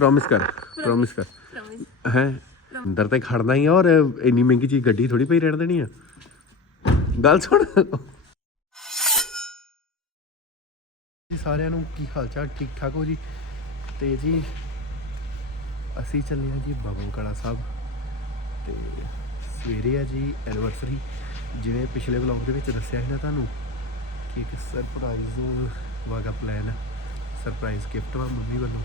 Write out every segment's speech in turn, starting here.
Promise ਕਰ promise ਕਰ। ਹੈ, ਅੰਦਰ ਤੇ ਖੜਨਾ ਹੀ ਆ ਔਰ ਇੰਨੀ ਮਹਿੰਗੀ ਚੀਜ਼ ਗੱਡੀ ਥੋੜੀ ਪਈ ਰਹਿਣ ਦੇਣੀ ਆ। ਗੱਲ ਸੁਣ। ਜੀ ਸਾਰਿਆਂ ਨੂੰ ਕੀ ਹਾਲ ਚਾਲ? ਠੀਕ ਠਾਕ ਹੋ ਜੀ? ਤੇ ਜੀ ਅਸੀਂ ਚੱਲੇ ਹਾਂ ਜੀ ਬਾਬਾ ਕਲਾ ਸਾਹਿਬ। ਤੇ ਸਵੇਰੇ ਆ ਜੀ ਐਨੀਵਰਸਰੀ ਜਿਵੇਂ ਪਿਛਲੇ ਵਲੌਗ ਦੇ ਵਿੱਚ ਦੱਸਿਆ ਸੀ ਨਾ ਤੁਹਾਨੂੰ ਕਿ ਇੱਕ ਸਰਪ੍ਰਾਈਜ਼ ਵਾਗਾ ਪਲਾਨ ਸਰਪ੍ਰਾਈਜ਼ ਗਿਫਟ ਵਾ ਮੰਮੀ ਵੱਲੋਂ।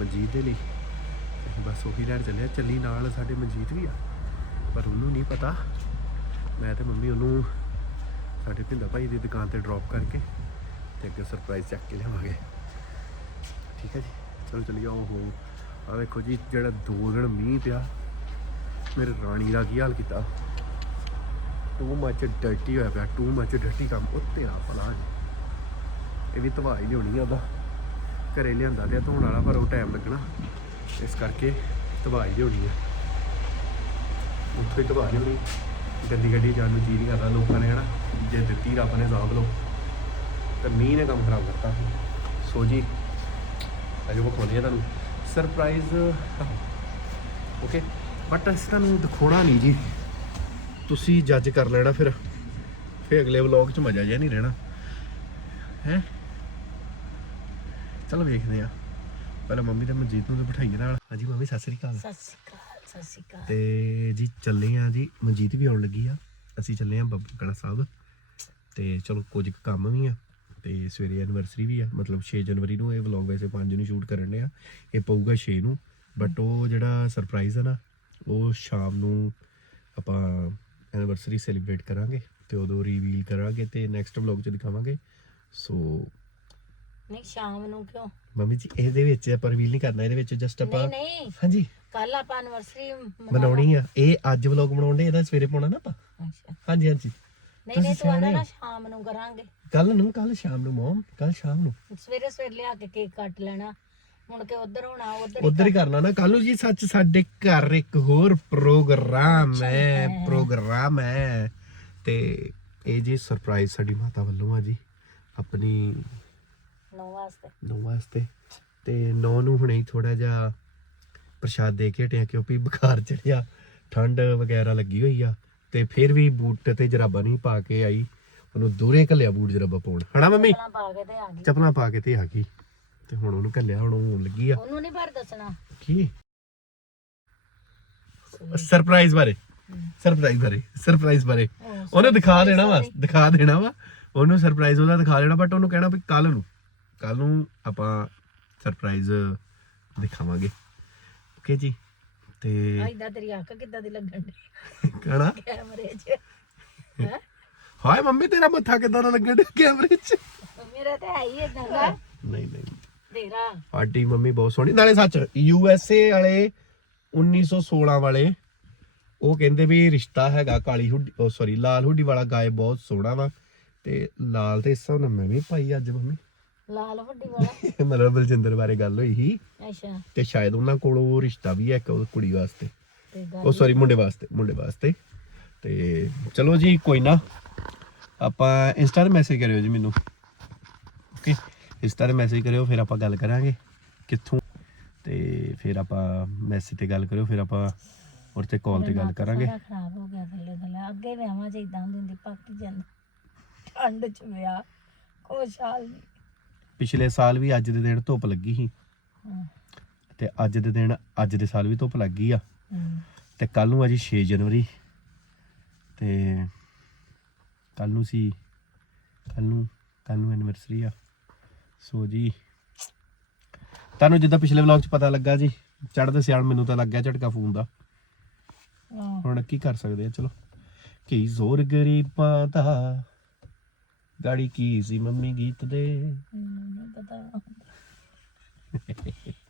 ਮਨਜੀਤ ਦੇ ਲਈ। ਅਸੀਂ ਬਸ ਉਹੀ ਲੈਣ ਚੱਲੇ ਆ। ਚੱਲੀ ਨਾਲ ਸਾਡੇ ਮਨਜੀਤ ਵੀ ਆ। ਪਰ ਉਹਨੂੰ ਨਹੀਂ ਪਤਾ। ਮੈਂ ਤੇ ਮੰਮੀ ਉਹਨੂੰ ਸਾਡੇ ਭਿੰਦਾ ਭਾਈ ਦੀ ਦੁਕਾਨ ਤੇ ਡ੍ਰੌਪ ਕਰਕੇ ਤੇ ਅੱਗੇ ਸਰਪ੍ਰਾਈਜ਼ ਚੱਕ ਕੇ ਲਿਆਵਾਂਗੇ। ਠੀਕ ਹੈ ਜੀ। ਚਲੋ ਚੱਲੀਏ। ਓਹੋ ਆ ਵੇਖੋ ਜੀ, ਜਿਹੜਾ ਦੋ ਦਿਨ ਮੀਂਹ ਪਿਆ, ਮੇਰੇ ਰਾਣੀ ਦਾ ਕੀ ਹਾਲ ਕੀਤਾ? ਟੂ ਮੱਚ ਡਰਟੀ ਹੋਇਆ ਪਿਆ। ਟੂ ਮੱਚ ਡਰਟੀ ਕੰਮ। ਉਹ ਤੇਰਾ ਭਲਾ। ਜੀ ਇਹ ਵੀ ਧਵਾ ਹੀ ਆ ਉਹਦਾ। ਘਰੇ ਲਿਆਂਦਾ ਤੇ ਧੋਣ ਵਾਲਾ, ਪਰ ਉਹ ਟਾਈਮ ਲੱਗਣਾ। ਇਸ ਕਰਕੇ ਧਵਾ ਹੀ ਲਿਆਉਣੀ ਆ। ਉੱਥੋਂ ਹੀ ਧਵਾ ਲਿਆਉਣੀ ਗੰਦੀ ਗੱਡੀ ਜਾਣ ਨੂੰ ਜੀ ਨਹੀਂ ਕਰਦਾ ਲੋਕਾਂ ਨੇ, ਹਨਾ? ਜੇ ਦਿੱਤੀ ਰੱਬ ਨੇ ਸਾਂਭ ਲਓ। ਤੇ ਮੀਂਹ ਨੇ ਕੰਮ ਖਰਾਬ ਕਰਤਾ। ਸੋ ਜੀ, ਅਜੇ ਉਹ ਖੋਲਿਆ ਤੁਹਾਨੂੰ। ਸਰਪ੍ਰਾਈਜ਼ ਓਕੇ ਬਟ ਅਸੀਂ ਤੁਹਾਨੂੰ ਦਿਖਾਉਣਾ ਨਹੀਂ ਜੀ। ਤੁਸੀਂ ਜੱਜ ਕਰ ਲੈਣਾ ਫਿਰ। ਫਿਰ ਅਗਲੇ ਵਲੌਗ 'ਚ ਮਜ਼ਾ ਜਿਹਾ ਨਹੀਂ ਰਹਿਣਾ। ਹੈ? ਚਲੋ ਵੇਖਦੇ ਆ। ਪਹਿਲਾਂ ਮੰਮੀ ਤੇ ਮਨਜੀਤ ਨੂੰ ਤਾਂ ਬਿਠਾਈਏ ਨਾਲ। ਹਾਂਜੀ ਮੰਮੀ ਸਤਿ ਸ੍ਰੀ ਅਕਾਲ। ਸਤਿ ਸ਼੍ਰੀ ਅਕਾਲ ਸਤਿ ਸ਼੍ਰੀ ਅਕਾਲ। ਤੇ ਜੀ ਚੱਲੇ ਆ ਜੀ ਮਨਜੀਤ ਵੀ ਆਉਣ ਲੱਗੀ ਆ। ਅਸੀਂ ਚੱਲੇ ਆ ਬੱਬੂ ਕਲਾ ਸਾਹਿਬ। ਤੇ ਚਲੋ ਕੁਝ ਕੰਮ ਵੀ ਆ। ਤੇ ਸਵੇਰੇ ਐਨਵਰਸਰੀ ਵੀ ਆ। ਮਤਲਬ 6 ਜਨਵਰੀ ਨੂੰ ਇਹ ਵਲੌਗ ਵੈਸੇ 5 ਨੂੰ ਸ਼ੂਟ ਕਰਨ ਆ ਇਹ ਪਊਗਾ 6 ਨੂੰ। ਬਟ ਉਹ ਜਿਹੜਾ ਸਰਪ੍ਰਾਈਜ਼ ਆ ਨਾ ਉਹ ਸ਼ਾਮ ਨੂੰ ਆਪਾਂ ਐਨਵਰਸਰੀ ਸੈਲੀਬ੍ਰੇਟ ਕਰਾਂਗੇ। ਤੇ ਉਦੋਂ ਰਿਵੀਲ ਕਰਾਂਗੇ ਤੇ ਨੈਕਸਟ ਵਲੌਗ 'ਚ ਦਿਖਾਵਾਂਗੇ। ਸੋ ਨਹੀਂ ਸ਼ਾਮ ਨੂੰ ਕਿਉਂ? ਮੰਮੀ ਜੀ ਇਹਦੇ ਵਿੱਚ ਆਪਾਂ ਰਿਵੀਲ ਨਹੀਂ ਕਰਨਾ ਇਹਦੇ ਵਿੱਚ ਜਸਟ ਆਪਾਂ ਨਹੀਂ ਨਹੀਂ। ਹਾਂਜੀ। ਕੱਲ ਆਪਾਂ ਐਨਵਰਸਰੀ ਬਣਾਉਣੀ ਆ। ਇਹ ਅੱਜ ਵਲੌਗ ਬਣਾਉਂਦੇ ਇਹਦਾ ਸਵੇਰੇ ਪਾਉਣਾ ਨਾ ਆਪਾਂ। ਅੱਛਾ। ਹਾਂਜੀ ਹਾਂਜੀ। ਨਹੀਂ ਨਹੀਂ ਤੂੰ ਨਾ ਹੋ। ਸ਼ਾਮ ਨੂੰ ਕਰਾਂਗੇ। ਕੱਲ ਨੂੰ ਕੱਲ ਸ਼ਾਮ ਨੂੰ ਮਮ ਕੱਲ ਸ਼ਾਮ ਨੂੰ। ਸਵੇਰੇ ਸਵੇਰੇ ਲਿਆ ਕੇ ਕੇਕ ਕੱਟ ਲੈਣਾ। ਹੁਣ ਕੇ ਉਧਰ ਹੋਣਾ ਉਧਰ ਉਧਰ ਹੀ ਕਰਨਾ ਨਾ। ਕੱਲ ਨੂੰ ਜੀ ਸੱਚ ਸਾਡੇ ਘਰ ਇੱਕ ਹੋਰ ਪ੍ਰੋਗਰਾਮ ਹੈ। ਪ੍ਰੋਗਰਾਮ ਹੈ। ਤੇ ਇਹ ਜੀ ਸਰਪ੍ਰਾਈਜ਼ ਸਾਡੀ ਮਾਤਾ ਵੱਲੋਂ ਆ ਜੀ। ਆਪਣੀ ਨੌ ਵਾਸਤੇ। ਨੌ ਵਾਸਤੇ। ਤੇ ਨੌ ਨੂੰ ਹੁਣੇ ਹੀ ਥੋੜਾ ਜਿਹਾ ਪ੍ਰਸ਼ਾਦ ਦੇ ਕੇ ਹਟਿਆ ਕਿਉਂਕਿ ਬੁਖਾਰ ਚੜਿਆ ਠੰਡ ਵਗੈਰਾ ਲੱਗੀ ਹੋਈ ਆ। ਤੇ ਫਿਰ ਵੀ ਬੂਟ ਤੇ ਜਰਾਬਾਂ ਨਹੀਂ ਪਾ ਕੇ ਆਈ। ਉਹਨੂੰ ਦੂਰੇ ਘੱਲਿਆ ਬੂਟ ਜਰਾਬਾਂ ਪਾਉਣ। ਹਨਾ ਮੰਮੀ? ਪਹਿਲਾਂ ਪਾ ਕੇ ਤੇ ਆ ਗਈ। ਚੱਪਲਾਂ ਪਾ ਕੇ ਤੇ ਆ ਗਈ। ਤੇ ਹੁਣ ਉਹਨੂੰ ਘੱਲਿਆ ਹੁਣ ਉਹ ਹੋਣ ਲੱਗੀ ਆ। ਉਹਨੂੰ ਨਹੀਂ ਪਰ ਦੱਸਣਾ। ਕੀ? ਸਰਪ੍ਰਾਈਜ਼ ਬਾਰੇ। ਸਰਪ੍ਰਾਈਜ਼ ਬਾਰੇ। ਸਰਪ੍ਰਾਈਜ਼ ਬਾਰੇ। ਉਹ ਉਹਨੇ ਦਿਖਾ ਦੇਣਾ ਵਾ। ਦਿਖਾ ਦੇਣਾ ਵਾ। ਉਹਨੂੰ ਸਰਪ੍ਰਾਈਜ਼ ਉਹਦਾ ਦਿਖਾ ਦੇਣਾ ਬਟ ਉਹਨੂੰ ਕਹਿਣਾ ਵੀ ਕੱਲ ਨੂੰ। ਕੱਲ ਨੂੰ ਆਪਾਂ ਸਰਪ੍ਰਾਈਜ਼ ਦਿਖਾਵਾਂਗੇ। ਓਕੇ ਜੀ? ਤੇ ਐਦਾਂ ਤੇਰੀ ਅੱਖ ਕਿੱਦਾਂ ਦੀ ਲੱਗਣ ਦੀ ਕਹਣਾ? ਕੈਮਰੇ 'ਚ। ਹੈਂ? ਹਾਏ ਮੰਮੀ ਤੇਰਾ ਮੱਥਾ ਕਿਦਾਂ ਦਾ ਲੱਗਣ ਡਿਆ ਕੈਮਰੇ 'ਚ? ਮੇਰਾ ਤਾਂ ਹੈ ਹੀ ਇਦਾਂ ਦਾ। ਨਹੀਂ ਨਹੀਂ। ਤੇਰਾ। ਸਾਡੀ ਮੰਮੀ ਬਹੁਤ ਸੋਹਣੀ। ਨਾਲੇ ਸੱਚ ਯੂ ਐਸ ਏ ਵਾਲੇ 1916 ਵਾਲੇ ਉਹ ਕਹਿੰਦੇ ਵੀ ਰਿਸ਼ਤਾ ਹੈਗਾ ਕਾਲੀ ਹੁੱਡੀ ਸੌਰੀ ਲਾਲ ਹੁੱਡੀ ਵਾਲਾ ਗਾਏ ਬਹੁਤ ਸੋਹਣਾ ਵਾ। ਤੇ ਲਾਲ ਤੇ ਇਸ ਹਿਸਾਬ ਨਾਲ ਮੈਂ ਵੀ ਪਾਈ ਅੱਜ ਮੰਮੀ। ਲਾਲ ਵੱਡੀ ਵਾਲਾ। ਮਤਲਬ ਬਲਜਿੰਦਰ ਬਾਰੇ ਗੱਲ ਹੋਈ ਸੀ। ਅੱਛਾ। ਤੇ ਸ਼ਾਇਦ ਉਹਨਾਂ ਕੋਲ ਉਹ ਰਿਸ਼ਤਾ ਵੀ ਹੈ ਇੱਕ ਉਹ ਕੁੜੀ ਵਾਸਤੇ। ਤੇ ਉਹ ਸੌਰੀ ਮੁੰਡੇ ਵਾਸਤੇ ਮੁੰਡੇ ਵਾਸਤੇ। ਤੇ ਚਲੋ ਜੀ ਕੋਈ ਨਾ। ਆਪਾਂ ਇੰਸਟਾ ਤੇ ਮੈਸੇਜ ਕਰਿਓ ਜੀ ਮੈਨੂੰ। ਓਕੇ ਇੰਸਟਾ ਤੇ ਮੈਸੇਜ ਕਰਿਓ ਫਿਰ ਆਪਾਂ ਗੱਲ ਕਰਾਂਗੇ। ਕਿੱਥੋਂ? ਤੇ ਫਿਰ ਆਪਾਂ ਮੈਸੇਜ ਤੇ ਗੱਲ ਕਰਿਓ ਫਿਰ ਆਪਾਂ ਔਰ ਤੇ ਕਾਲ ਤੇ ਗੱਲ ਕਰਾਂਗੇ। ਸਾਰਾ ਖਰਾਬ ਹੋ ਗਿਆ ਥੱਲੇ ਥੱਲੇ। ਅੱਗੇ ਵਿਆਹਾਂ ਚ ਇਦਾਂ ਹੁੰਦੀ ਹੁੰਦੀ ਪੱਕ ਜਾਂਦਾ। ਠੰਡ ਚ ਵਿਆਹ। ਖੁਸ਼ਹਾਲ ਨਹੀਂ। ਪਿਛਲੇ ਸਾਲ ਵੀ ਅੱਜ ਦੇ ਦਿਨ ਧੁੱਪ ਲੱਗੀ ਸੀ। ਤੇ ਅੱਜ ਦੇ ਦਿਨ ਅੱਜ ਦੇ ਸਾਲ ਵੀ ਧੁੱਪ ਲੱਗੀ ਆ। ਤੇ ਕੱਲ ਨੂੰ ਆ ਜੀ 6 ਜਨਵਰੀ। ਤੇ ਕੱਲ ਨੂੰ ਸੀ ਕੱਲ ਨੂੰ ਕੱਲ ਨੂੰ ਐਨਵਰਸਰੀ ਆ। ਸੋ ਜੀ ਤੁਹਾਨੂੰ ਜਿੱਦਾਂ ਪਿਛਲੇ ਵਲੌਗ 'ਚ ਪਤਾ ਲੱਗਾ ਜੀ ਚੜ੍ਹਦੇ ਸਿਆਲ ਮੈਨੂੰ ਤਾਂ ਲੱਗਿਆ ਝਟਕਾ ਫੋਨ ਦਾ। ਹੁਣ ਕੀ ਕਰ ਸਕਦੇ ਆ ਚਲੋ। ਕੀ ਜ਼ੋਰ ਗਰੀਬਾਂ ਦਾ ਗਾੜੀ ਕੀ ਸੀ ਮੰਮੀ ਗੀਤ ਦੇ? ਮੈਨੂੰ ਨਹੀਂ ਪਤਾ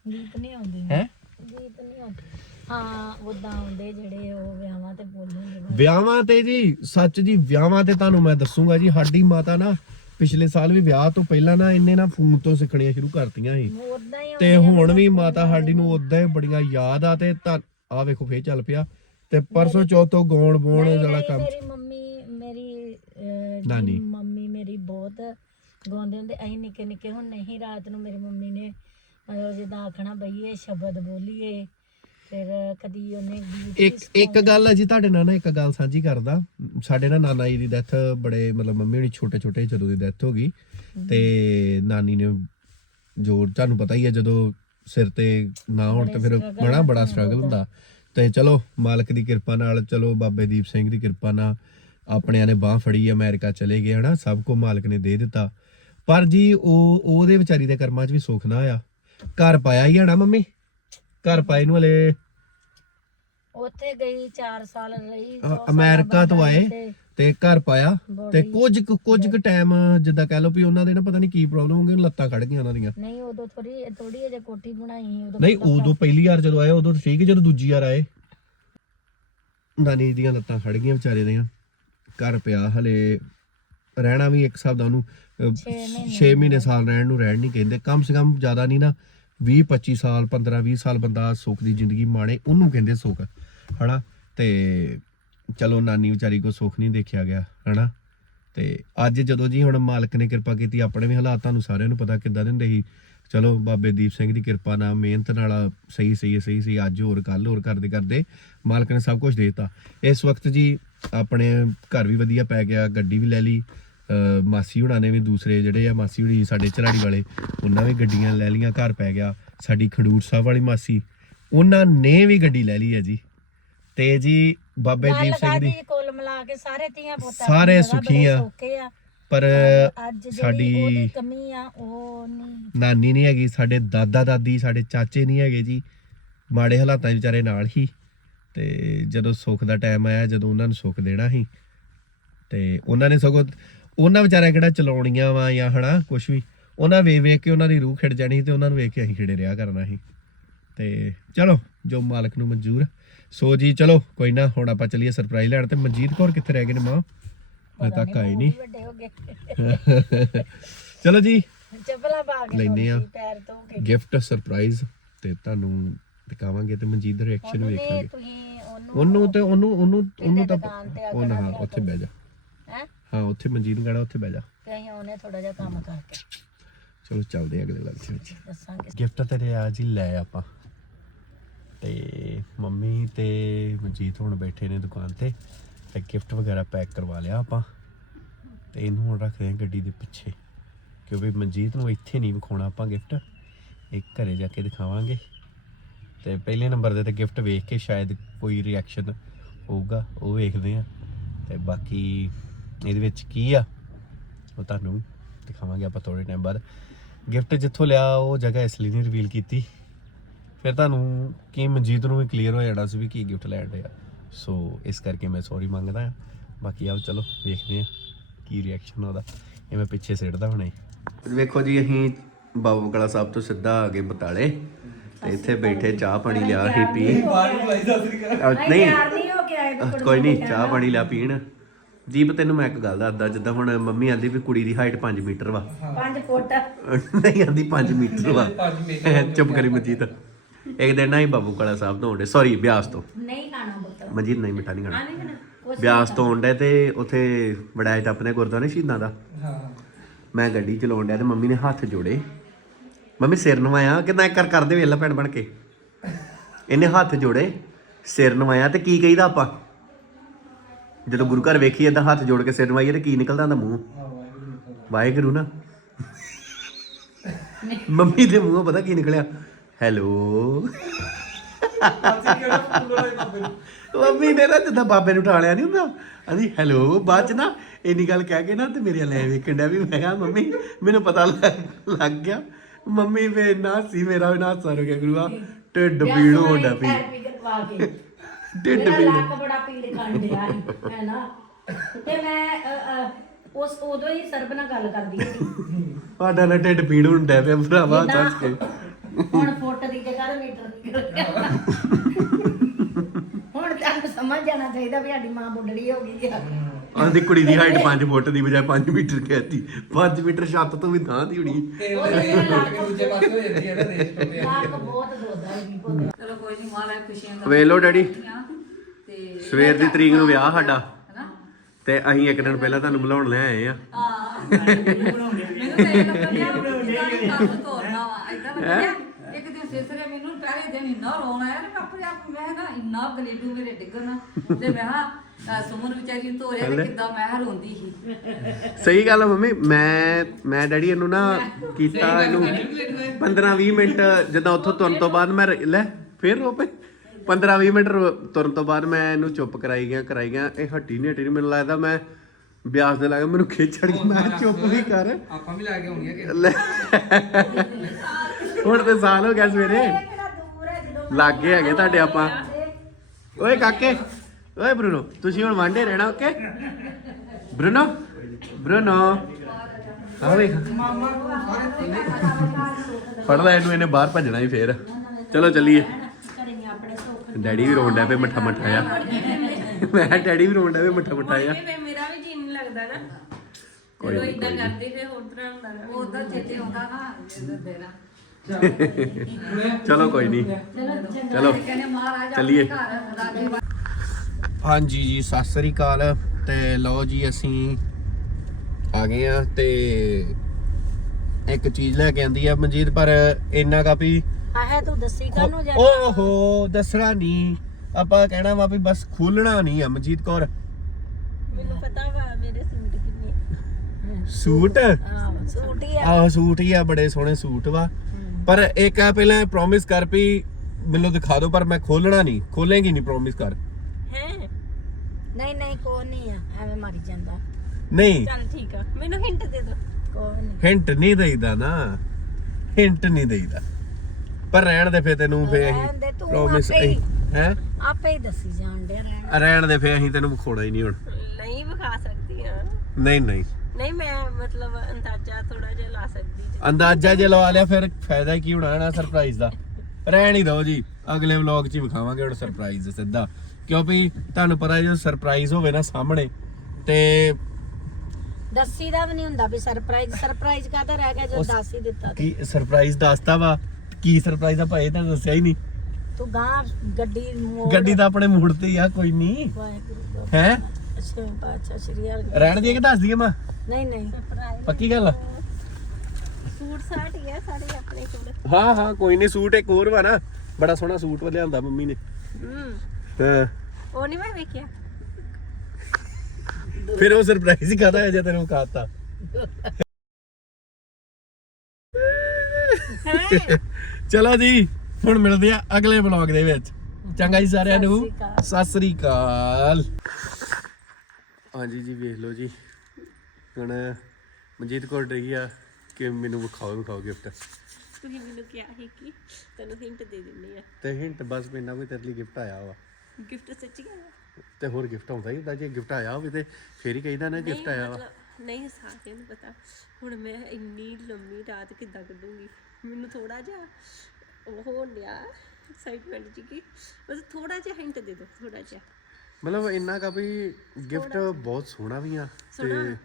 ਗੀਤ ਨਹੀਂ ਆਉਂਦੇ। ਹੈ? ਗੀਤ ਨਹੀਂ ਆਉਂਦੇ। ਹਾਂ ਉਦਾਂ ਆਉਂਦੇ ਜਿਹੜੇ ਉਹ ਵਿਆਹਾਂ ਤੇ ਬੋਲਦੇ ਹੁੰਦੇ ਵਾ। ਵਿਆਹਾਂ ਤੇ ਜੀ ਸੱਚ ਜੀ ਵਿਆਹਾਂ ਤੇ ਤੁਹਾਨੂੰ ਮੈਂ ਦੱਸੂਗਾ ਜੀ ਸਾਡੀ ਮਾਤਾ ਨਾ ਪਿਛਲੇ ਸਾਲ ਵੀ ਵਿਆਹ ਤੋਂ ਪਹਿਲਾਂ ਨਾ ਇਹਨੇ ਨਾ ਫੋਨ ਤੋਂ ਸਿੱਖਣੀਆਂ ਸ਼ੁਰੂ ਕਰਤੀਆਂ ਸੀ। ਤੇ ਹੁਣ ਵੀ ਮਾਤਾ ਸਾਡੀ ਨੂੰ ਉਦਾਂ ਹੀ ਬੜੀਆਂ ਯਾਦ ਆ ਤੇ ਆ ਵੇਖੋ ਫੇਰ ਚੱਲ ਪਿਆ। ਤੇ ਪਰਸੋਂ ਚੌਥੋਂ ਗਾਉਣ ਬੋਣ ਵਾਲਾ ਕੰਮ ਮੇਰੀ ਮੰਮੀ ਮੇਰੀ ਨਾਨੀ। ਮੰਮੀ ਮੇਰੀ ਬਹੁਤ ਗਾਉਂਦੇ ਹੁੰਦੇ ਅਸੀਂ ਨਿੱਕੇ ਨਿੱਕੇ ਹੁਣ ਨਹੀਂ ਰਾਤ ਨੂੰ ਮੇਰੀ ਮੰਮੀ ਨੇ ਮਤਲਬ ਜਿੱਦਾਂ ਆਖਣਾ ਬਈਏ ਸ਼ਬਦ ਬੋਲੀਏ ਫਿਰ ਕਦੀ ਉਹਨੇ ਗੀਤ ਇੱਕ ਇੱਕ ਗੱਲ ਹੈ ਜੀ ਤੁਹਾਡੇ ਨਾਲ ਨਾ ਇੱਕ ਗੱਲ ਸਾਂਝੀ ਕਰਦਾ ਸਾਡੇ ਨਾਲ ਨਾਨਾ ਜੀ ਦੀ ਡੈਥ ਬੜੇ ਮਤਲਬ ਮੰਮੀ ਹੁਣੀ ਛੋਟੇ ਛੋਟੇ ਜਦੋਂ ਦੀ ਡੈਥ ਹੋ ਗਈ। ਤੇ ਨਾਨੀ ਨੇ ਜੋ ਤੁਹਾਨੂੰ ਪਤਾ ਹੀ ਹੈ ਜਦੋਂ ਸਿਰ ਤੇ ਨਾ ਹੋਣ ਤੇ ਫਿਰ struggle ਬੜਾ ਬੜਾ ਹੁੰਦਾ ਸਟਰਗਲ ਹੁੰਦਾ। ਤੇ ਚਲੋ ਮਾਲਕ ਦੀ ਕਿਰਪਾ ਨਾਲ ਚਲੋ ਬਾਬੇ ਦੀਪ ਸਿੰਘ ਦੀ ਕਿਰਪਾ ਨਾਲ ਆਪਣਿਆਂ ਨੇ ਬਾਹ ਫੜੀ ਅਮਰੀਕਾ ਚਲੇ ਗਏ ਹਨਾ? ਸਭ ਕੋ ਮਾਲਕ ਨੇ ਦੇ ਦਿੱਤਾ। ਪਰ ਜੀ ਉਹ ਉਹਦੇ ਵਿਚਾਰੀ ਦੇ ਕਰਮਾਂ 'ਚ ਵੀ ਸੁੱਖ ਨਾ ਆਇਆ। ਘਰ ਪਾਇਆ ਹੀ ਹਨਾ ਮੰਮੀ? ਘਰ ਪਾਏ ਨੂੰ ਹਲੇ? ਉੱਥੇ ਗਈ 4 ਸਾਲ ਰਹੀ ਅਮਰੀਕਾ ਤੋਂ ਆਏ ਤੇ ਘਰ ਪਾਇਆ। ਤੇ ਕੁਝ ਕੁਝ ਕੁ ਟਾਈਮ ਜਿੱਦਾਂ ਕਹਿ ਲਓ ਵੀ ਉਹਨਾਂ ਦੇ ਨਾ ਪਤਾ ਨਹੀਂ ਕੀ ਪ੍ਰੋਬਲਮ ਹੋ ਗਈ ਲੱਤਾਂ ਖੜ ਗਈਆਂ ਉਹਨਾਂ ਦੀਆਂ। ਨਹੀਂ ਉਦੋਂ ਥੋੜੀ ਥੋੜੀ ਜਿਹੀ ਕੋਠੀ ਬਣਾਈ ਉਦੋਂ ਨਹੀਂ ਉਦੋਂ ਪਹਿਲੀ ਵਾਰ ਜਦੋਂ ਆਏ ਉਦੋਂ ਠੀਕ ਜਦੋਂ ਦੂਜੀ ਵਾਰ ਆਏ। ਨਾਨੀ ਦੀਆਂ ਲੱਤਾਂ ਖੜ ਗਈਆਂ ਵਿਚਾਰੇ ਦੀਆਂ। ਘਰ ਪਿਆ ਹਲੇ ਰਹਿਣਾ ਵੀ ਇੱਕ ਹਿਸਾਬ ਦਾ ਉਹਨੂੰ ਛੇ ਮਹੀਨੇ 6 ਮਹੀਨੇ ਸਾਲ ਰਹਿਣ ਨੂੰ ਰਹਿਣ ਨਹੀਂ ਕਹਿੰਦੇ। ਕਮ ਸੇ ਕਮ ਜ਼ਿਆਦਾ ਨਹੀਂ ਨਾ 20 25 ਸਾਲ 15 20 ਸਾਲ ਬੰਦਾ ਸੁੱਖ ਦੀ ਜ਼ਿੰਦਗੀ ਮਾਣੇ ਉਹਨੂੰ ਕਹਿੰਦੇ ਸੁੱਖ ਹਨਾ? ਤੇ ਚਲੋ ਨਾਨੀ ਵਿਚਾਰੀ ਕੋ ਸੁੱਖ ਨਹੀਂ ਦੇਖਿਆ ਗਿਆ ਹਨਾ? ਤੇ ਅੱਜ ਜਦੋਂ ਜੀ ਹੁਣ ਮਾਲਕ ਨੇ ਕਿਰਪਾ ਕੀਤੀ ਆਪਣੇ ਵੀ ਹਾਲਾਤ ਤੁਹਾਨੂੰ ਸਾਰਿਆਂ ਨੂੰ ਪਤਾ ਕਿੱਦਾਂ ਦੇ ਹੁੰਦੇ ਸੀ। ਚਲੋ ਬਾਬੇ ਦੀਪ ਸਿੰਘ ਦੀ ਕਿਰਪਾ ਨਾਲ ਮਿਹਨਤ ਨਾਲ ਸਹੀ ਸਹੀ ਸਹੀ ਸਹੀ ਅੱਜ ਹੋਰ ਕੱਲ ਹੋਰ ਕਰਦੇ ਕਰਦੇ ਮਾਲਕ ਨੇ ਸਭ ਕੁਝ ਦੇਤਾ। ਇਸ ਵਕਤ ਜੀ ਆਪਣੇ ਘਰ ਵੀ ਵਧੀਆ ਪੈ ਗਿਆ ਗੱਡੀ ਵੀ ਲੈ ਲਈ ਮਾਸੀ ਹੁਣਾਂ ਨੇ ਵੀ ਦੂਸਰੇ ਜਿਹੜੇ ਆ ਮਾਸੀ ਹੁਣੀ ਸਾਡੇ ਚਲਾੜੀ ਵਾਲੇ ਉਹਨਾਂ ਵੀ ਗੱਡੀਆਂ ਲੈ ਲਈਆਂ ਘਰ ਪੈ ਗਿਆ। ਸਾਡੀ ਖਡੂਰ ਸਾਹਿਬ ਵਾਲੀ ਮਾਸੀ ਉਹਨਾਂ ਨੇ ਵੀ ਗੱਡੀ ਲੈ ਲਈ ਹੈ ਜੀ। ਤੇ ਜੀ ਬਾਬੇ ਦੀਪ ਸਿੰਘ ਦੀ ਕੁੱਲ ਮਿਲਾ ਕੇ ਸਾਰੇ ਧੀਆਂ ਪੁੱਤਾਂ ਸਾਰੇ ਸੁਖੀ ਆ। ਪਰ ਸਾਡੀ- ਕਮੀ ਆ ਉਹ ਨਹੀਂ। ਨਾਨੀ ਨਹੀਂ ਹੈਗੀ ਸਾਡੇ ਦਾਦਾ ਦਾਦੀ ਸਾਡੇ ਚਾਚੇ ਨਹੀਂ ਹੈਗੇ ਜੀ। ਮਾੜੇ ਹਾਲਾਤਾਂ ਵਿਚਾਰੇ ਨਾਲ ਹੀ। ਤੇ ਜਦੋਂ ਸੁੱਖ ਦਾ ਟਾਈਮ ਆਇਆ ਜਦੋਂ ਉਹਨਾਂ ਨੂੰ ਸੁੱਖ ਦੇਣਾ ਸੀ ਤੇ ਉਹਨਾਂ ਨੇ ਸਗੋਂ ਉਹਨਾਂ ਵਿਚਾਰਿਆਂ ਕਿਹੜਾ ਚਲਾਉਣੀਆਂ ਵਾ ਜਾਂ ਹਨਾ ਕੁਝ ਵੀ ਉਹਨਾਂ ਵੇਖ ਵੇਖ ਕੇ ਉਹਨਾਂ ਦੀ ਰੂਹ ਖਿੜ ਜਾਣੀ ਤੇ ਉਹਨਾਂ ਨੂੰ ਵੇਖ ਕੇ ਅਸੀਂ ਖਿੜੇ ਰਿਹਾ ਕਰਨਾ ਸੀ। ਤੇ ਚਲੋ ਜੋ ਮਾਲਕ ਨੂੰ ਮਨਜ਼ੂਰ ਸੋ ਜੀ ਚਲੋ ਕੋਈ ਨਾ ਹੁਣ ਆਪਾਂ ਚੱਲੀਏ ਸਰਪ੍ਰਾਈਜ਼ ਲੈਣ ਤੇ ਮਨਜੀਤ ਕੌਰ ਕਿੱਥੇ ਰਹਿ ਗਏ ਨੇ ਮਾਂ? ਹਜੇ ਤੱਕ ਆਏ ਨਹੀਂ ਵੱਡੇ ਹੋ ਗਏ। ਚਲੋ ਜੀ ਚੱਪਲਾਂ ਪਾ ਕੇ ਲੈਂਦੇ ਆ। ਗਿਫਟ ਸਰਪ੍ਰਾਈਜ਼ ਤੇ ਤੁਹਾਨੂੰ ਦਿਖਾਵਾਂਗੇ ਤੇ ਮਨਜੀਤ ਦਾ ਰਿਐਕਸ਼ਨ ਉਹਨੂੰ ਵੇਖਾਂਗੇ। ਤੁਸੀਂ ਉਹਨੂੰ ਉਹਨੂੰ ਤੇ ਉਹਨੂੰ ਉਹਨੂੰ ਉਹਨੂੰ ਤਾਂ ਦੁਕਾਨ ਤੇ ਆ ਉਹ ਨਾ ਹਾਂ ਉੱਥੇ ਬਹਿ ਜਾ। ਹੈ? ਹਾਂ ਉੱਥੇ ਮਨਜੀਤ ਨੂੰ ਕਹਿਣਾ ਉੱਥੇ ਬਹਿ ਜਾ। ਤੇ ਅਸੀਂ ਉਹਨੇ ਥੋੜਾ ਜਿਹਾ ਕੰਮ ਕਰਕੇ। ਚਲੋ ਚੱਲਦੇ ਆ ਅਗਲੇ ਲੈਕਚਰ ਵਿੱਚ। ਦੱਸਾਂਗੇ। ਗਿਫਟ ਤੇਰੇ ਆ ਜੀ ਲੈ ਆਪਾਂ। ਤੇ ਮੰਮੀ ਤੇ ਮਨਜੀਤ ਹੁਣ ਬੈਠੇ ਨੇ ਦੁਕਾਨ ਤੇ। ਤੇ ਗਿਫਟ ਵਗੈਰਾ ਪੈਕ ਕਰਵਾ ਲਿਆ ਆਪਾਂ। ਤੇ ਇਹਨੂੰ ਹੁਣ ਰੱਖਦੇ ਆ ਗੱਡੀ ਦੇ ਪਿੱਛੇ। ਕਿਉਂਕਿ ਮਨਜੀਤ ਨੂੰ ਇੱਥੇ ਨਹੀਂ ਵਿਖਾਉਣਾ ਆਪਾਂ ਗਿਫਟ ਇੱਕ ਘਰੇ ਜਾ ਕੇ ਦਿਖਾਵਾਂਗੇ। ਤੇ ਪਹਿਲੇ ਨੰਬਰ ਦੇ ਤੇ ਗਿਫਟ ਵੇਖ ਕੇ ਸ਼ਾਇਦ ਕੋਈ ਰਿਐਕਸ਼ਨ ਹੋਊਗਾ, ਉਹ ਵੇਖਦੇ ਆ ਤੇ ਬਾਕੀ ਇਹਦੇ ਵਿੱਚ ਕੀ ਆ, ਉਹ ਤੁਹਾਨੂੰ ਦਿਖਾਵਾਂਗੇ ਆਪਾਂ ਥੋੜੇ ਟਾਈਮ ਬਾਅਦ। ਗਿਫਟ ਜਿੱਥੋਂ ਲਿਆ, ਉਹ ਜਗ੍ਹਾ ਇਸ ਲਈ ਨਹੀਂ ਰਿਵੀਲ ਕੀਤੀ। ਫਿਰ ਤੁਹਾਨੂੰ ਕੀ ਮਨਜੀਤ ਨੂੰ ਵੀ ਕਲੀਅਰ ਹੋ ਜਾਣਾ ਸੀ ਵੀ ਕੀ ਗਿਫਟ ਲੈਣ ਡਿਆ ਸੋ ਇਸ ਕਰਕੇ ਮੈਂ ਸੌਰੀ ਮੰਗਦਾ ਆ ਬਾਕੀ ਆਓ, ਚਲੋ, ਵੇਖਦੇ ਆ ਕੀ ਰਿਐਕਸ਼ਨ ਉਹਦਾ। ਇਹ ਮੈਂ ਪਿੱਛੇ ਸਿੱਟਦਾ ਹੁਣੇ। ਵੇਖੋ ਜੀ, ਅਸੀਂ ਬਾਬੂ ਕਲਾ ਸਾਹਿਬ ਤੋਂ ਸਿੱਧਾ ਆ ਗਏ ਬਤਾਲੇ ਇੱਥੇ ਬੈਠੇ ਚਾਹ ਪਾਣੀ ਲਿਆ ਹੀ ਪੀ ਨਹੀਂ ਤਿਆਰ ਨਹੀਂ ਹੋ ਕੇ ਆਏ ਵੀ ਕੋਈ ਨਹੀਂ ਚਾਹ ਪਾਣੀ ਲਿਆ ਪੀਣ। ਦੀਪ ਤੈਨੂੰ ਮੈਂ ਇੱਕ ਗੱਲ ਦੱਸਦਾ ਜਿੱਦਾਂ ਹੁਣ ਮੰਮੀ ਆਂਦੀ ਵੀ ਕੁੜੀ ਦੀ ਹਾਈਟ 5 ਮੀਟਰ ਵਾ। 5 ਫੁੱਟ। ਨਹੀਂ ਆਂਦੀ 5 ਮੀਟਰ ਵਾ। ਚੁੱਪ ਕਰੀ ਮਜੀਦ ਇੱਕ ਦਿਨ ਨਾ ਹੀ ਬਾਬੂ ਕਲਾ ਸਾਹਿਬ ਤੋਂ ਆਉਂਦੇ ਸੌਰੀ ਬਿਆਸ ਤੋਂ। ਨਹੀਂ ਖਾਣਾ ਪੁੱਤ। ਮਜੀਦ ਨਹੀਂ ਮਿੱਠਾ ਨਹੀਂ ਖਾਣਾ। ਕੁਛ ਬਿਆਸ ਤੋਂ ਆਉਂਦੇ ਤੇ ਉੱਥੇ ਵੜਾਇਤ ਆਪਣੇ ਗੁਰਦੁਆਰੇ ਸ਼ਹੀਦਾਂ ਦਾ। ਮੈਂ ਗੱਡੀ ਚਲਾਉਣ ਡਿਆ ਤੇ ਮੰਮੀ ਨੇ ਹੱਥ ਜੋੜੇ। ਮੰਮੀ ਸਿਰ ਨਵਾਇਆ ਕਿਦਾਂ ਕਰ ਕਰਦੇ ਵੇਲਾ ਭੈਣ ਬਣ ਕੇ। ਇਹਨੇ ਹੱਥ ਜੋੜੇ ਸਿਰ ਨਵਾਇਆ ਤੇ ਕੀ ਕਹੀਦਾ ਆਪਾਂ? ਜਦੋਂ ਗੁਰੂ ਘਰ ਵੇਖੀਏ ਤਾਂ ਹੱਥ ਜੋੜ ਕੇ ਸਿਰ ਨਵਾਈਏ ਤੇ ਕੀ ਨਿਕਲਦਾ ਹੁੰਦਾ ਮੂੰਹ? ਵਾਹਿਗੁਰੂ ਨਾ। ਮੰਮੀ ਦੇ ਮੂੰਹੋਂ ਪਤਾ ਕੀ ਨਿਕਲਿਆ? ਹੈਲੋ। ਮੰਮੀ ਨੇ ਨਾ ਜਿੱਦਾਂ ਬਾਬੇ ਨੂੰ ਠਾਲਿਆ ਨਹੀਂ ਹੁੰਦਾ। ਆਂਦੀ ਹੈਲੋ ਬਾਅਦ ਚ ਨਾ ਇੰਨੀ ਗੱਲ ਕਹਿ ਕੇ ਨਾ ਤੇ ਮੇਰੇ ਲੈ ਵੇਖਣ ਡਿਆ ਵੀ ਮੈਂ ਕਿਹਾ ਮੰਮੀ ਮੈਨੂੰ ਪਤਾ ਲੱਗ ਗਿਆ। ਮੰਮੀ ਵੇ ਨਾ ਸੀ ਮੇਰਾ ਵੀ ਨਾ ਸਰ ਗਿਆ ਗੁਰੂਆ ਢਿੱਡ ਪੀੜ ਹੋਣ ਪਈ। ਥੈਰੇਪੀ ਕਰਵਾ ਕੇ। ਢਿੱਡ ਮੇਰਾ ਪੀੜ। ਲੱਕ ਬੜਾ ਪੀੜ ਕਰਨ ਡਿਆ ਸੀ, ਹੈ ਨਾ? ਤੇ ਮੈਂ ਅ, ਅ, ਉਸ ਉਦੋਂ ਹੀ ਸਰਬ ਨਾਲ ਗੱਲ ਕਰਦੀ ਸੀ। ਸਾਡਾ ਨਾ ਢਿੱਡ ਪੀੜ ਹੋਣ ਡਿਆ ਪਿਆ ਭਰਾਵਾ ਜਿੱਦਾਂ ਦੱਸ ਕੇ। ਹੁਣ ਫੁੱਟ ਦੀ ਜਗ੍ਹਾ ਤੇ ਮੀਟਰ ਹੁਣ ਤੁਹਾਨੂੰ ਸਮਝ ਜਾਣਾ ਚਾਹੀਦਾ ਵੀ ਸਾਡੀ ਮਾਂ ਬੁੱਢੜੀ ਹੋ ਗਈ ਆ। ਆਂਦੀ ਕੁੜੀ ਦੀ ਹਾਈਟ 5 ਫੁੱਟ ਦੀ ਬਜਾਏ 5 ਮੀਟਰ ਕਹਿਤੀ। 5 ਮੀਟਰ ਛੱਤ ਤੋਂ ਵੀ ਥਾਂ ਦੀ ਹੋਣੀ। ਉਹਦੇ ਲੱਕ ਦੂਜੇ ਪਾਸੇ ਹੋ ਜਾਂਦੀ ਹੈ ਨਾ ਰੇਸ ਟੁੱਟਿਆ ਲੱਕ ਬਹੁਤ ਦੋਦਾ ਹੈ ਪੁੱਤ ਚਲੋ ਕੋਈ ਨਹੀਂ ਮਹਾਰਾਜ ਖੁਸ਼ੀਆਂ ਦਾ ਵੇਖ ਲਓ ਡੈਡੀ। ਤੇ ਸਵੇਰ ਦੀ ਤਰੀਕ ਨੂੰ ਵਿਆਹ ਸਾਡਾ। ਤੇ ਅਸੀਂ ਇੱਕ ਦਿਨ ਪਹਿਲਾਂ ਤੁਹਾਨੂੰ ਮਿਲਾਉਣ ਲੈ ਆਏ ਆ। ਤਾਂ ਇਦਾਂ ਲੱਗਦਾ ਤੀਸਰੇ ਮੈਨੂੰ ਪਹਿਲੇ ਦਿਨ ਇੰਨਾ ਰੋਣਾ ਆਇਆ ਨਾ ਮੈਂ ਆਪਣੇ ਆਪ ਨੂੰ ਮੈਂ ਨਾ ਇੰਨਾ ਗਲੇਡੂ ਮੇਰੇ ਡਿੱਗਣ। ਤੇ ਮੈਂ ਹਾਂ ਸੁਮਨ ਵਿਚਾਰੀ ਨੂੰ ਧੋਰਿਆ ਤੇ ਕਿੱਦਾਂ ਮੈਂ ਕਿਹਾ ਰੋਂਦੀ ਸੀ। ਸਹੀ ਗੱਲ ਆ ਮੰਮੀ ਮੈਂ ਮੈਂ ਡੈਡੀ ਇਹਨੂੰ ਨਾ ਕੀਤਾ ਇਹਨੂੰ 15 20 ਮਿੰਟ ਜਦੋਂ ਉੱਥੋਂ ਤੁਰਨ ਤੋਂ ਬਾਅਦ ਮੈਂ ਰ- ਲੈ ਫੇਰ ਰੋ ਪਏ। 15 20 ਮਿੰਟ ਰੋ- ਤੁਰਨ ਤੋਂ ਬਾਅਦ ਮੈਂ ਇਹਨੂੰ ਚੁੱਪ ਕਰਾਈ ਗਿਆ ਕਰਾਈ ਗਿਆ। ਇਹ ਹੱਟੀ ਨਹੀਂ ਹੱਟੀ ਮੈਨੂੰ ਲੱਗਦਾ ਮੈਂ ਬਿਆਸ ਦੇ ਲੱਗਾ ਮੈਨੂੰ ਖਿੱਚ ਚੜ ਗਈ। ਮੈਂ ਕਿਹਾ ਚੁੱਪ ਵੀ ਕਰ। ਆਪਾਂ ਵੀ ਲਾ ਕੇ ਆਉਣੀਆਂ ਕਿ ਲੈ। ਹੁਣ ਤੇ ਸਾਲ ਹੋ ਗਿਆ ਸਵੇਰੇ। ਕਿਹੜਾ ਦੂਰ ਹੈ ਜਦੋਂ ਲਾਗੇ ਹੈਗੇ ਤੁਹਾਡੇ ਆਪਾਂ। ਓਏ ਕਾਕੇ। ਓਏ ਬਰੂਨੋ ਤੁਸੀਂ ਹੁਣ ਵਾਂਡੇ ਰਹਿਣਾ ਓਕੇ ਬਰੂਨੋ ਬਰੂਨੋ। ਆ ਵੇਖ। ਫੜ ਲੈ ਇਹਨੂੰ ਇਹਨੇ ਬਾਹਰ ਭੱਜਣਾ ਹੀ ਫੇਰ। ਚਲੋ ਚੱਲੀਏ। ਕਰੇ ਆਪਣੇ ਸੁੱਖ ਡੈਡੀ ਵੀ ਰੋਣ ਡਿਆ ਪਏ ਮੱਠਾ ਮੱਠਾ ਆ ਮੈਂ ਕਿਹਾ ਡੈਡੀ ਵੀ ਰੋਣ ਡਿਆ ਪਏ ਮੱਠਾ ਮੱਠਾ ਆ ਫੇ ਮੇਰਾ ਵੀ ਜੀਨ ਨਹੀਂ ਲੱਗਦਾ ਨਾ। ਕੋਈ ਜਦੋਂ ਨੀ, ਇਦਾਂ ਕੋਈ ਨੀ। ਕਰਦੇ ਫੇ ਹੋਰ ਤਰ੍ਹਾਂ ਹੁੰਦਾ ਨਾ। ਉਹਦਾ ਚੇਤੇ ਆਉਂਦਾ ਨਾ ਜਦੋਂ ਦੇਣਾ ਚਲੋ ਕੋਈ ਨਹੀਂ ਚਲੋ ਚਲੋ। ਕਹਿੰਦੇ ਮਹਾਰਾਜ ਚੱਲੀਏ। ਹਾਂਜੀ ਜੀ ਸਤਿ ਸ੍ਰੀ ਅਕਾਲ। ਤੇ ਲਓ ਜੀ ਅਸੀਂ ਆ ਗਏ ਆ ਤੇ ਇੱਕ ਚੀਜ਼ ਲੈ ਕੇ ਆਂਦੀ ਆ ਮਨਜੀਤ ਪਰ ਇੰਨਾ ਕਾ ਵੀ ਆਹ ਤੂੰ ਦੱਸੀ ਕਾਨੂੰ ਜਾ ਓਹੋ ਦੱਸਣਾ ਨਹੀਂ। ਆਪਾਂ ਕਹਿਣਾ ਵਾ ਵੀ ਬਸ ਖੋਲਣਾ ਨਹੀਂ ਆ ਮਨਜੀਤ ਕੌਰ। ਮੈਨੂੰ ਪਤਾ ਵਾ ਮੇਰੇ ਸੂਟ ਕਿੰਨੇ ਸੂਟ? ਹੀ ਆ। ਆਹ ਸੂਟ ਹੀ ਆ ਬੜੇ ਸੋਹਣੇ ਸੂਟ ਵਾ। ਪਰ ਇੱਕ ਆ ਪਹਿਲਾਂ ਪ੍ਰੋਮਿਸ ਕਰ ਵੀ ਮੈਨੂੰ ਦਿਖਾ ਦਿਓ ਪਰ ਮੈਂ ਖੋਲਣਾ ਨਹੀਂ। ਖੋਲੇਂਗੀ ਨਹੀਂ ਪ੍ਰੋਮਿਸ ਕਰ। ਹੈ? ਨਹੀਂ ਨਹੀਂ ਕੋਈ ਨਹੀਂ ਆ ਐਵੇਂ ਮਾਰੀ ਜਾਂਦਾ। ਨਹੀਂ। ਚੱਲ ਠੀਕ ਆ ਮੈਨੂੰ ਹਿੰਟ ਦੇ ਦੋ ਕੋਈ ਨਹੀਂ। ਹਿੰਟ ਨਹੀਂ ਦੇਈਦਾ ਨਾ। ਹਿੰਟ ਨਹੀਂ ਦੇਈਦਾ। ਪਰ ਰਹਿਣ ਦੇ ਫੇ ਤੈਨੂੰ ਫੇ ਰਹਿਣ ਦੇ, ਅਸੀਂ ਤੂੰ ਪ੍ਰੋਮਿਸ ਆਪੇ ਹੀ। ਹੈ? ਆਪੇ ਹੀ ਦੱਸੀ ਜਾਣ ਦੇ ਰਹਿਣ ਰਹਿਣ ਦੇ ਫੇ ਅਸੀਂ ਤੈਨੂੰ ਵਿਖਾਉਣਾ ਹੀ ਨਹੀਂ ਹੁਣ। ਨਹੀਂ ਵਿਖਾ ਸਕਦੀ ਆ। ਨਹੀਂ ਨਹੀਂ। ਨਹੀਂ ਮੈਂ ਮਤਲਬ ਅੰਦਾਜ਼ਾ ਥੋੜਾ ਜਿਹਾ ਲਾ ਸਕਦੀ ਜੀ ਅੰਦਾਜ਼ਾ ਜੇ ਲਵਾ ਲਿਆ ਫਿਰ ਫਾਇਦਾ ਕੀ ਹੋਣਾ ਨਾ ਸਰਪ੍ਰਾਈਜ਼ ਦਾ। ਰਹਿਣ ਹੀ ਦਿਓ ਜੀ। ਅਗਲੇ ਵਲੌਗ 'ਚ ਹੀ ਵਿਖਾਵਾਂਗੇ ਹੁਣ ਸਰਪ੍ਰਾਈਜ਼ ਸਿੱਧਾ। ਕਿਉਂਕਿ ਤੁਹਾਨੂੰ ਪਤਾ ਜੇ ਸਰਪ੍ਰਾਈਜ਼ ਹੋਵੇ ਨਾ ਸਾਹਮਣੇ ਤੇ ਦੱਸੀ ਦਾ ਵੀ ਨਹੀਂ ਹੁੰਦਾ ਵੀ ਸਰਪ੍ਰਾਈਜ਼ ਸਰਪ੍ਰਾਈਜ਼ ਕਾਹਦਾ ਰਹਿ ਗਿਆ ਜੋ ਉਸ- ਦੱਸ ਹੀ ਦਿੱਤਾ ਤੇ। ਕੀ ਸਰਪ੍ਰਾਈਜ਼ ਦੱਸਤਾ ਵਾ ਕੀ ਸਰਪ੍ਰਾਈਜ਼ ਆ ਭਾਈ ਤਾਂ ਦੱਸਿਆ ਹੀ ਨਹੀਂ। ਤੂੰ ਗਾਂ ਗੱਡੀ ਮੋੜ ਗੱਡੀ ਤਾਂ ਆਪਣੇ ਮੂਡ ਤੇ ਹੀ ਆ ਕੋਈ ਨਹੀਂ। ਵਾਹਿਗੁਰੂ ਹੈ? ਅੱਛਾ ਬਾਦਸ਼ਾਹ ਸ਼੍ਰੀ ਅਕਾਲ। ਰਹਿਣ ਦੀ ਕਿ ਦੱਸ ਦਈਏ ਮੈਂ? ਨਹੀਂ ਨਹੀਂ। ਪੱਕੀ ਗੱਲ ਆ? ਸੂਟ ਸਾਟ ਹੀ ਆ ਸਾਰੇ ਆਪਣੇ ਕੋਲ। ਹਾਂ ਹਾਂ ਕੋਈ ਨਹੀਂ ਸੂਟ ਇੱਕ ਹੋਰ ਵਾ ਨਾ। ਬੜਾ ਸੋਹਣਾ ਸੂਟ ਵਾ ਲਿਆਂਦਾ ਮੰਮੀ ਨੇ। ਹੂੰ। ਹਾਂ। ਉਹ ਨਹੀਂ ਮੈਂ ਵੇਖਿਆ। ਫਿਰ ਉਹ ਸਰਪ੍ਰਾਈਜ਼ ਹੈ ਜੇ ਤੈਨੂੰ ਕਹਤਾ? ਚਲੋ ਜੀ ਹੁਣ ਮਿਲਦੇ ਆ ਅਗਲੇ ਵਲੌਗ ਦੇ ਵਿੱਚ। ਚੰਗਾ ਜੀ ਸਾਰਿਆਂ ਨੂੰ। ਸਤਿ ਸ਼੍ਰੀ ਅਕਾਲ। ਸਤਿ ਸ੍ਰੀ ਅਕਾਲ। ਹਾਂਜੀ ਜੀ ਵੇਖ ਲਓ ਜੀ। ਹੁਣ ਮਨਜੀਤ ਕੋਲ ਰਹੀ ਆ ਕਿ ਮੈਨੂੰ ਵਿਖਾਓ ਵਿਖਾਓ ਗਿਫਟ ਤੁਸੀਂ ਮੈਨੂੰ ਕਿਹਾ ਸੀ ਕਿ ਤੈਨੂੰ ਹਿੰਟ ਦੇ ਦਿੰਨੀ ਆ ਤੇ ਹਿੰਟ ਬਸ ਮੈਨਾਂ ਵੀ ਤੇਰੇ ਲਈ ਗਿਫਟ ਆਇਆ ਵਾ। ਗਿਫਟ ਸੱਚੀ ਆ ਤੇ ਹੋਰ ਗਿਫਟ ਆਉਂਦਾ ਹੀ ਹੁੰਦਾ ਜੇ ਗਿਫਟ ਆਇਆ ਹੋਵੇ ਤੇ ਫੇਰ ਹੀ ਕਹੀਦਾ ਨਾ ਗਿਫਟ ਆਇਆ ਵਾ। ਨਹੀਂ ਸਾਰਿਆਂ ਨੂੰ ਪਤਾ। ਹੁਣ ਮੈਂ ਇੰਨੀ ਲੰਮੀ ਰਾਤ ਕਿੱਦਾਂ ਕੱਢੂੰਗੀ? ਮੈਨੂੰ ਥੋੜਾ ਜਿਹਾ ਉਹ ਹੋ ਲਿਆ ਐਕਸਾਈਟਮੈਂਟ ਜੀ ਕਿ ਬਸ ਥੋੜਾ ਜਿਹਾ ਹਿੰਟ ਦੇ ਦਿਓ ਥੋੜਾ ਜਿਹਾ। ਮਤਲਬ ਇੰਨਾ ਕਾ ਵੀ ਗਿਫਟ ਬਹੁਤ ਸੋਹਣਾ ਵੀ ਆ ਤੇ।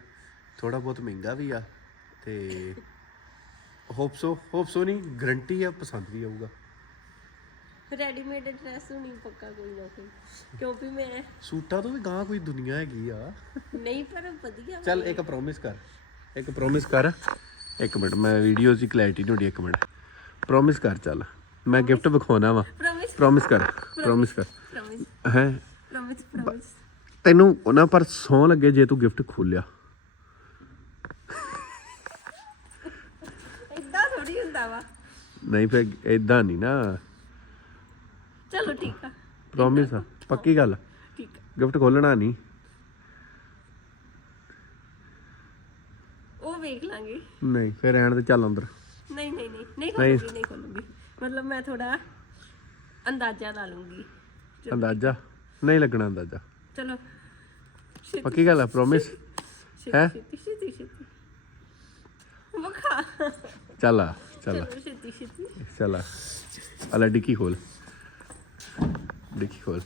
ਥੋੜਾ ਬਹੁਤ ਮਹਿੰਗਾ ਵੀ ਆ ਤੇ ਹੋਪ ਸੋ ਹੋਪ ਸੋ ਨਹੀਂ ਗਰੰਟੀ ਆ ਪਸੰਦ ਵੀ ਆਊਗਾ। ਰੈਡੀਮੇਡ ਡਰੈਸ ਹੋਣੀ ਪੱਕਾ ਕੋਈ ਨਾ ਕੋਈ ਕਿਉਂਕਿ ਮੈਂ ਸੂਟਾਂ ਤੋਂ ਵੀ ਗਾਂ ਕੋਈ ਦੁਨੀਆ ਹੈਗੀ ਆ। ਨਹੀਂ ਪਰ ਵਧੀਆ ਚੱਲ ਇੱਕ ਪ੍ਰੋਮਿਸ ਕਰ ਇੱਕ ਪ੍ਰੋਮਿਸ ਕਰ ਇੱਕ ਮਿੰਟ ਮੈਂ ਵੀਡੀਓ ਦੀ ਕਲੈਰਿਟੀ ਨਹੀਂ ਹੁੰਦੀ ਇੱਕ ਮਿੰਟ। ਪ੍ਰੋਮਿਸ ਕਰ ਚੱਲ ਮੈਂ ਗਿਫਟ ਵਿਖਾਉਣਾ ਵਾ। ਪ੍ਰੋਮਿਸ ਪ੍ਰੋਮਿਸ ਕਰ ਪ੍ਰੋਮਿਸ ਕਰ। ਪ੍ਰੋਮਿਸ ਹੈ? ਪ੍ਰੋਮਿਸ ਪ੍ਰੋਮਿਸ ਤੈਨੂੰ ਉਹਨਾਂ ਪਰ ਸੌ ਲੱਗੇ ਜੇ ਤੂੰ ਗਿਫਟ ਖੋਲਿਆ। ਇਦਾਂ ਥੋੜੀ ਹੁੰਦਾ ਵਾ। ਨਹੀਂ ਫਿਰ ਇਦਾਂ ਨਹੀਂ ਨਾ। ਚਲੋ ਠੀਕ ਆ। ਪ੍ਰੋਮਿਸ ਆ। ਪੱਕੀ ਗੱਲ? ਠੀਕ ਆ। ਗਿਫਟ ਖੋਲਣਾ ਨਹੀਂ। ਉਹ ਵੇਖ ਲਾਂਗੇ। ਨਹੀਂ ਫਿਰ ਰਹਿਣ ਦੇ ਚੱਲ ਅੰਦਰ। ਨਹੀਂ ਨਹੀਂ ਨਹੀਂ ਨਹੀਂ ਨਹੀਂ। ਖੋਲੂੰਗੀ ਨਹੀਂ ਖੋਲੂੰਗੀ। ਮਤਲਬ ਮੈਂ ਥੋੜਾ ਅੰਦਾਜ਼ਾ ਲਾ ਲੂੰਗੀ। ਅੰਦਾਜ਼ਾ? ਨਹੀਂ ਲੱਗਣਾ ਅੰਦਾਜ਼ਾ। ਚਲੋ। ਛੇਤੀ ਪੱਕੀ ਗੱਲ ਆ ਪ੍ਰੋਮਿਸ ਹੈਂ? ਛੇਤੀ ਛੇਤੀ ਛੇਤੀ। ਵਖਾ। ਚੱਲ ਆ ਚੱਲ ਆ, ਚਲੋ ਛੇਤੀ ਛੇਤੀ। ਚੱਲ ਆ। ਅਲਾ ਡਿੱਕੀ ਖੋਲ। ਡਿੱਕੀ ਖੋਲ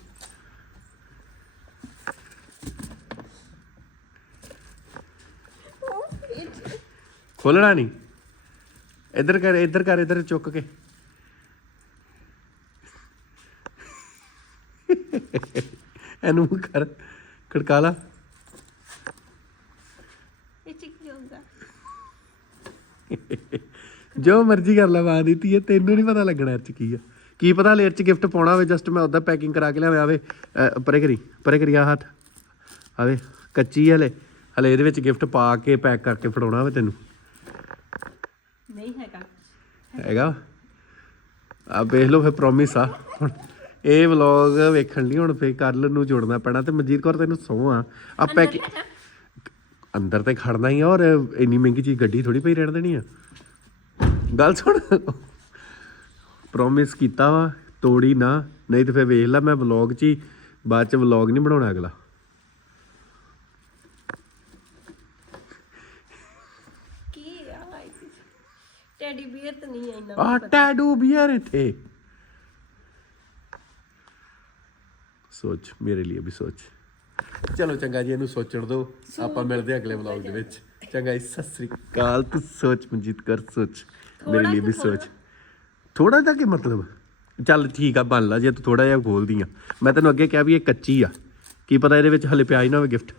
ਖੋਲਣਾ ਨਹੀਂ ਇੱਧਰ ਕਰ ਇੱਧਰ ਕਰ ਇੱਧਰ ਚੁੱਕ ਕੇ ਇਹਨੂੰ ਕਰ ਖੜਕਾ ਲਾ ਇਹ ਚਿੱਕ ਜਾਊਗਾ ਜੋ ਮਰਜ਼ੀ ਕਰ ਲੈ ਮਾਂ ਦਿੱਤੀ ਹੈ ਤੈਨੂੰ ਨਹੀਂ ਪਤਾ ਲੱਗਣਾ ਇਹ ਚ ਕੀ ਆ ਕੀ ਪਤਾ ਲੇਟ ਚ ਗਿਫਟ ਪਾਉਣਾ ਹੋਵੇ ਜਸਟ ਮੈਂ ਉਦਾਂ ਪੈਕਿੰਗ ਕਰਾ ਕੇ ਲਿਆਵੇ ਆਵੇ ਪਰੇ ਕਰੀ ਪਰੇ ਕਰੀ ਆ ਹੱਥ। ਆਵੇ ਕੱਚੀ ਹਲੇ। ਹਲੇ ਇਹਦੇ ਵਿੱਚ ਗਿਫਟ ਪਾ ਕੇ ਪੈਕ ਕਰਕੇ ਫੜਾਉਣਾ ਹੋਵੇ ਤੈਨੂੰ। ਨਹੀਂ ਹੈਗਾ। ਹੈਗਾ ਆ ਵੇਖ ਲਓ ਫਿਰ ਪ੍ਰੋਮਿਸ ਆ। ਹੁਣ ਇਹ ਵਲੌਗ ਵੇਖਣ ਲਈ ਹੁਣ ਫੇਰ ਕੱਲ ਨੂੰ ਜੁੜਨਾ ਪੈਣਾ ਤੇ ਮਨਜੀਤ ਕੌਰ ਤੈਨੂੰ ਸੌ ਆ। ਆ ਪੈਕ ਅੰਦਰ ਤੇ ਖੜਨਾ ਹੀ ਆ ਔਰ ਇੰਨੀ ਮਹਿੰਗੀ ਚੀਜ਼ ਗੱਡੀ ਥੋੜੀ ਪਈ ਰਹਿਣ ਦੇਣੀ ਆ। ਗੱਲ ਸੁਣ। ਪ੍ਰੋਮਿਸ ਕੀਤਾ ਵਾ ਤੋੜੀ ਨਾ ਨਹੀਂ ਤੇ ਫੇਰ ਵੇਖ ਲੈ ਮੈਂ ਵਲੌਗ 'ਚ ਹੀ ਬਾਅਦ 'ਚ ਵਲੌਗ ਨਹੀਂ ਬਣਾਉਣਾ ਅਗਲਾ। ਕੀ ਆ ਟੈਡੀ ਬੀਅਰ ਤਾਂ ਨਹੀਂ ਆਈ ਨਾ ਆ ਟੈਡੂ ਬੀਅਰ ਇੱਥੇ। ਸੋਚ ਮੇਰੇ ਲਈ ਵੀ ਸੋਚ। ਚਲੋ ਚੰਗਾ ਜੀ ਇਹਨੂੰ ਸੋਚਣ ਦਿਓ। ਆਪਾਂ ਮਿਲਦੇ ਹਾਂ ਅਗਲੇ ਵਲੌਗ ਦੇ ਵਿੱਚ। ਚੰਗਾ ਜੀ ਸਤਿ ਸ੍ਰੀ ਅਕਾਲ। ਤੂੰ ਸੋਚ ਮਨਜੀਤ ਕਰ ਸੋਚ। ਮੇਰੇ ਲਈ ਵੀ ਸੋਚ। ਥੋੜਾ ਜਿਹਾ ਕੀ ਮਤਲਬ? ਚੱਲ ਠੀਕ ਆ ਬਣ ਲਾ ਜੇ ਤੂੰ ਥੋੜਾ ਜਿਹਾ ਖੋਲਦੀ ਆ ਮੈਂ ਤੈਨੂੰ ਅੱਗੇ ਕਿਹਾ ਵੀ ਇਹ ਕੱਚੀ ਆ। ਕੀ ਪਤਾ ਇਹਦੇ ਵਿੱਚ ਹਲੇ ਪਿਆ ਹੀ ਨਾ ਹੋਵੇ ਗਿਫਟ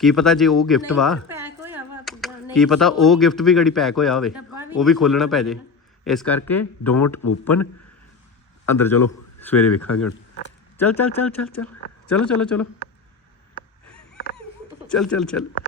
ਕੀ ਪਤਾ ਜੇ ਉਹ ਗਿਫਟ ਵਾ? ਪੈਕ ਹੋਇਆ ਵਾ ਪੂਰਾ ਨਹੀਂ ਕੀ ਪਤਾ ਉਹ ਗਿਫਟ ਵੀ ਗੜੀ ਪੈਕ ਹੋਇਆ ਹੋਵੇ। ਉਹ ਵੀ ਖੋਲਣਾ ਪੈ ਜੇ। ਇਸ ਕਰਕੇ ਡੋਂਟ ਓਪਨ ਅੰਦਰ ਚਲੋ ਸਵੇਰੇ ਵੇਖਾਂਗੇ ਹੁਣ। ਚੱਲ ਚੱਲ ਚੱਲ ਚੱਲ ਚੱਲ। ਚਲੋ ਚਲੋ ਚਲੋ। ਚੱਲ ਚੱਲ ਚੱਲ।